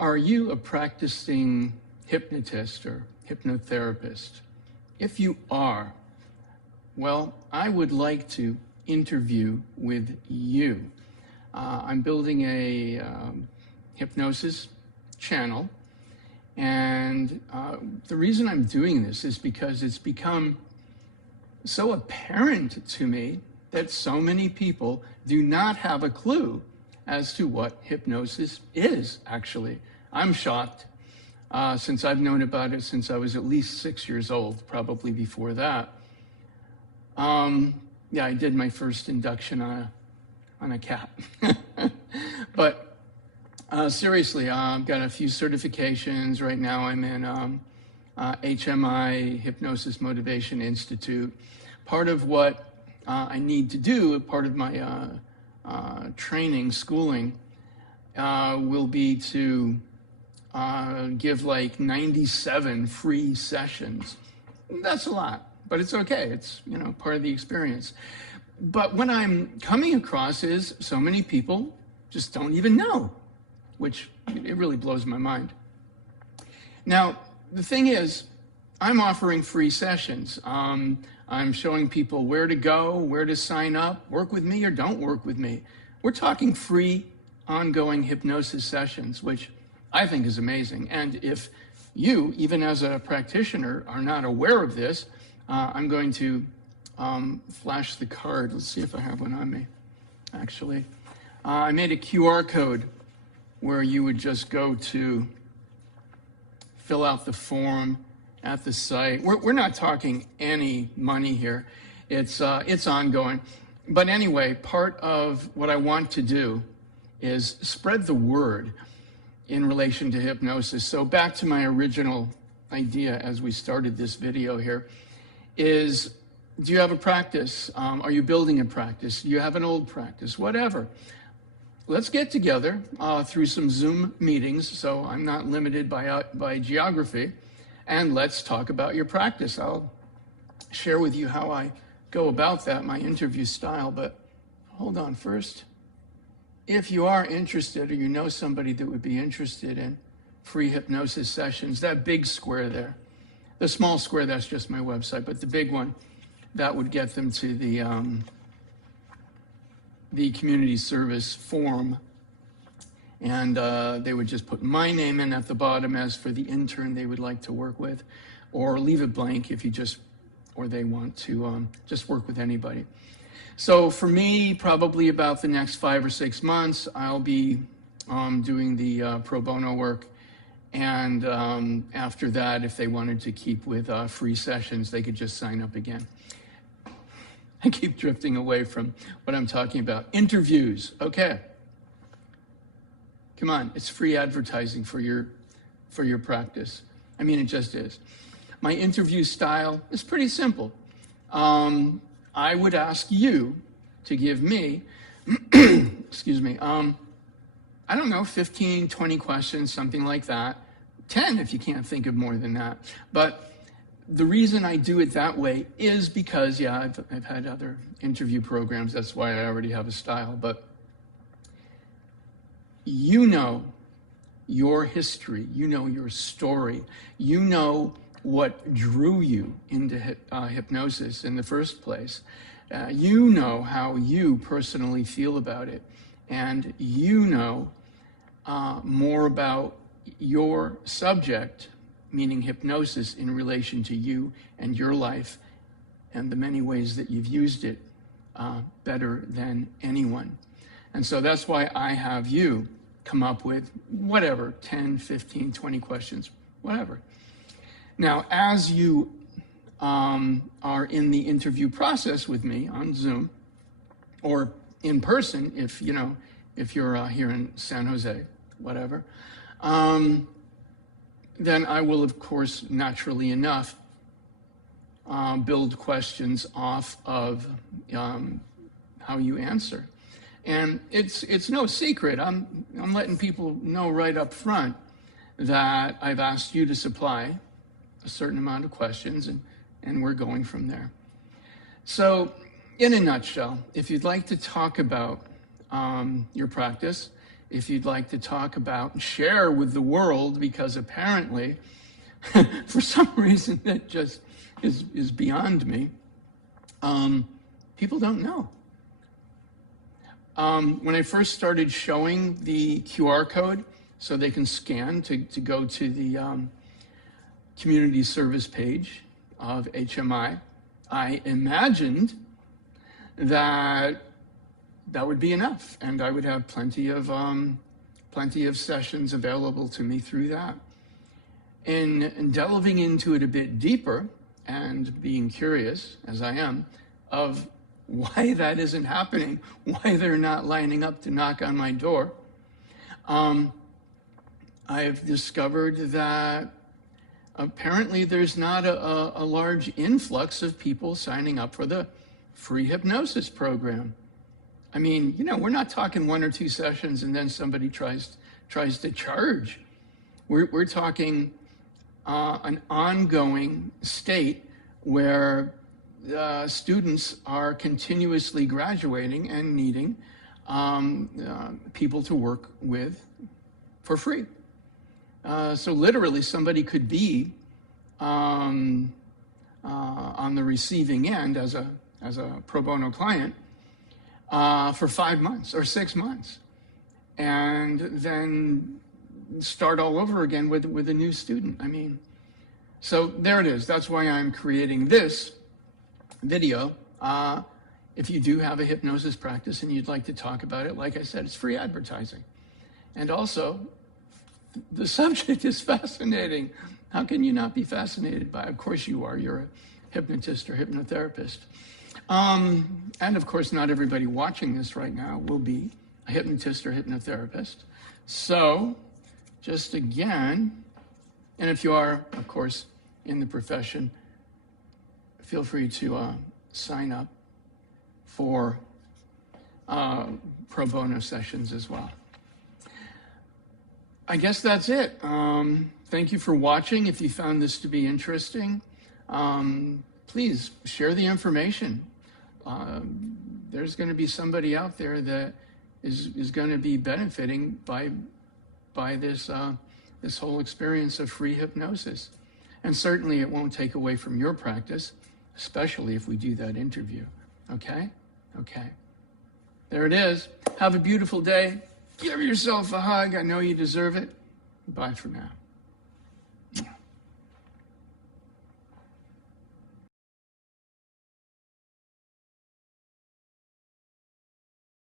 Are you a practicing hypnotist or hypnotherapist? If you are, well, I would like to interview with you. I'm building a hypnosis channel, and the reason I'm doing this is because it's become so apparent to me that so many people do not have a clue as to what hypnosis is, actually. I'm shocked, since I've known about it since I was at least 6 years old, probably before that. Yeah, I did my first induction on a cat. But seriously, I've got a few certifications. Right now I'm in HMI, Hypnosis Motivation Institute. Part of what I need to do, part of my training, schooling, will be to give like 97 free sessions. That's a lot, but it's okay. It's, part of the experience. But what I'm coming across is so many people just don't even know, which it really blows my mind. Now, the thing is, I'm offering free sessions. I'm showing people where to go, where to sign up, work with me or don't work with me. We're talking free, ongoing hypnosis sessions, which I think is amazing. And if you, even as a practitioner, are not aware of this, I'm going to flash the card. Let's see if I have one on me, actually. I made a QR code where you would just go to fill out the form at the site. We're not talking any money here. It's ongoing. But anyway, part of what I want to do is spread the word in relation to hypnosis. So back to my original idea as we started this video here is, do you have a practice? Are you building a practice? Do you have an old practice? Whatever. Let's get together through some Zoom meetings, so I'm not limited by geography, and let's talk about your practice. I'll share with you how I go about that, my interview style, but hold on first. If you are interested or you know somebody that would be interested in free hypnosis sessions, that big square there, the small square, that's just my website, but the big one, that would get them to the community service form, and they would just put my name in at the bottom as for the intern they would like to work with, or leave it blank if you or they want to just work with anybody. So for me, probably about the next 5 or 6 months, I'll be doing the pro bono work. And after that, if they wanted to keep with free sessions, they could just sign up again. I keep drifting away from what I'm talking about. Interviews, okay. Come on, it's free advertising for your practice. I mean, it just is. My interview style is pretty simple. I would ask you to give me, excuse me, I don't know, 15, 20 questions, something like that. 10 if you can't think of more than that. But the reason I do it that way is because, yeah, I've had other interview programs. That's why I already have a style. But you know your history. You know your story. You know what drew you into hypnosis in the first place. You know how you personally feel about it. And you know more about your subject, meaning hypnosis, in relation to you and your life and the many ways that you've used it better than anyone. And so that's why I have you come up with whatever, 10, 15, 20 questions, whatever. Now, as you are in the interview process with me on Zoom or in person, if you're here in San Jose, whatever, then I will, of course, naturally enough, build questions off of how you answer. And it's no secret. I'm letting people know right up front that I've asked you to supply a certain amount of questions, and we're going from there. So, in a nutshell, if you'd like to talk about your practice, if you'd like to talk about and share with the world, because apparently, for some reason that just is beyond me, people don't know. When I first started showing the QR code so they can scan to go to the community service page of HMI, I imagined that that would be enough, and I would have plenty of sessions available to me through that. In delving into it a bit deeper and being curious, as I am, of why that isn't happening, why they're not lining up to knock on my door, I've discovered that apparently there's not a large influx of people signing up for the free hypnosis program. I mean, you know, we're not talking 1 or 2 sessions and then somebody tries to charge. We're talking an ongoing state where students are continuously graduating and needing people to work with for free. So literally somebody could be on the receiving end as a pro bono client for 5 months or 6 months, and then start all over again with a new student. I mean, so there it is. That's why I'm creating this video. If you do have a hypnosis practice and you'd like to talk about it, like I said, it's free advertising. And also, the subject is fascinating. How can you not be fascinated by it? Of course you are. You're a hypnotist or hypnotherapist. And of course, not everybody watching this right now will be a hypnotist or hypnotherapist. So, just again, and if you are, of course, in the profession, feel free to sign up for pro bono sessions as well. I guess that's it. Thank you for watching. If you found this to be interesting, please share the information. There's going to be somebody out there that is going to be benefiting by this this whole experience of free hypnosis. And certainly it won't take away from your practice, especially if we do that interview. Okay? Okay. There it is. Have a beautiful day. Give yourself a hug. I know you deserve it. Bye for now.